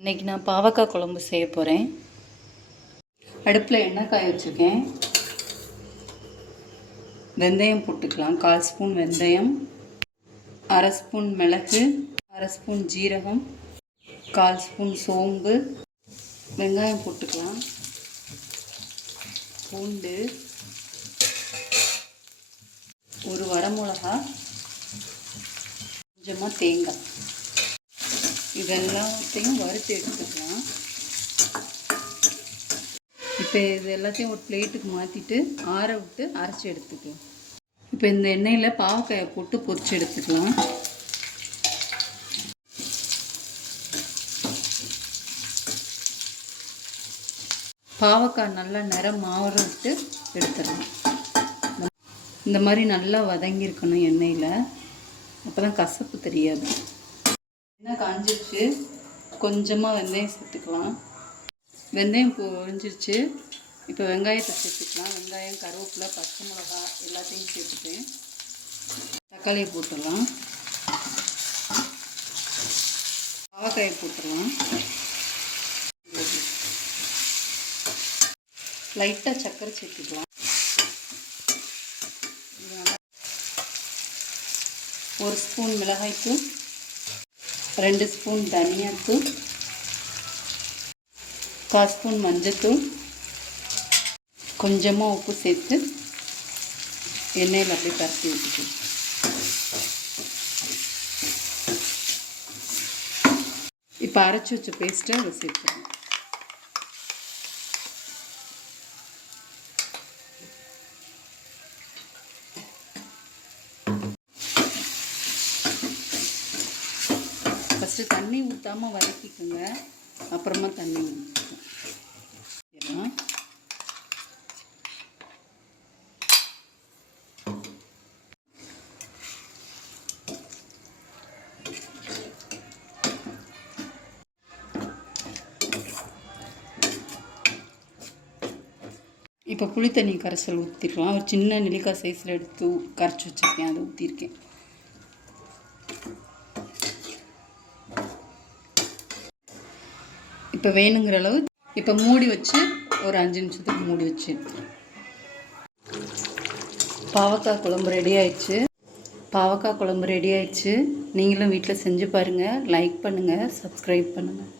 இன்றைக்கி நான் பாவக்காய் குழம்பு செய்ய போகிறேன் அடுப்பில் எண்ணெய் காய வச்சுருக்கேன். வெந்தயம் போட்டுக்கலாம். கால் ஸ்பூன் வெந்தயம் அரை ஸ்பூன் மிளகு அரை ஸ்பூன் ஜீரகம் கால் ஸ்பூன் சோம்பு வெங்காயம் போட்டுக்கலாம். பூண்டு ஒரு வரமிளகா கொஞ்சமாக தேங்காய். இதெல்லாத்தையும் வறுத்து எடுத்துக்கலாம். இப்போ இது எல்லாத்தையும் ஒரு பிளேட்டுக்கு மாற்றிட்டு ஆற விட்டு அரைச்சி எடுத்துக்கலாம். இப்போ இந்த எண்ணெயில் பாவக்காயை போட்டு பொரிச்சு எடுத்துக்கலாம். பாவக்காய் நல்லா நிறம் மாற விட்டு எடுத்துடலாம். இந்த மாதிரி நல்லா வதங்கியிருக்கணும் எண்ணெயில். அப்போ தான் கசப்பு தெரியாது. எண்ணெய் காஞ்சிருச்சு. கொஞ்சமாக வெந்தயம் சேர்த்துக்கலாம். வெந்தயம் பொரிஞ்சிருச்சு இப்போ வெங்காயத்தை சேர்த்துக்கலாம். வெங்காயம் கருவேப்பிலை பச்சை மிளகா எல்லாத்தையும் சேர்த்துட்டேன் தக்காளியை போட்டுடலாம். பாவக்காயை போட்டுடலாம். லைட்டாக சர்க்கரை சேர்த்துக்கலாம். ஒரு ஸ்பூன் மிளகாய்த்தூள். ரெண்டு ஸ்பூன் தனியாத்தூள் கால் ஸ்பூன் மஞ்சத்தூள் கொஞ்சமாக உப்பு சேர்த்து எண்ணெயில் அப்படியே பரட்டி விட்டுக்கலாம் இப்போ அரைச்சி வச்ச பேஸ்ட்டை அதை சேர்த்துக்கலாம் ஃபஸ்ட்டு தண்ணி ஊற்றாமல் வதக்கிக்கோங்க. அப்புறமா தண்ணி ஊற்றிக்கலாம் இப்போ புளி தண்ணி கரைசல் ஊற்றிருக்கலாம் ஒரு சின்ன நெல்லிக்காய் சைஸில் எடுத்து கரைச்சி வச்சுருக்கேன். அதை ஊற்றிருக்கேன் இப்போ வேணுங்கிற அளவு இப்போ மூடி வச்சு ஒரு அஞ்சு நிமிஷத்துக்கு மூடி வச்சு. பாவக்காய் குழம்பு ரெடி ஆயிடுச்சு. பாவக்காய் குழம்பு ரெடி ஆயிடுச்சு. நீங்களும் வீட்டில் செஞ்சு பாருங்கள் லைக் பண்ணுங்கள் சப்ஸ்கிரைப் பண்ணுங்கள்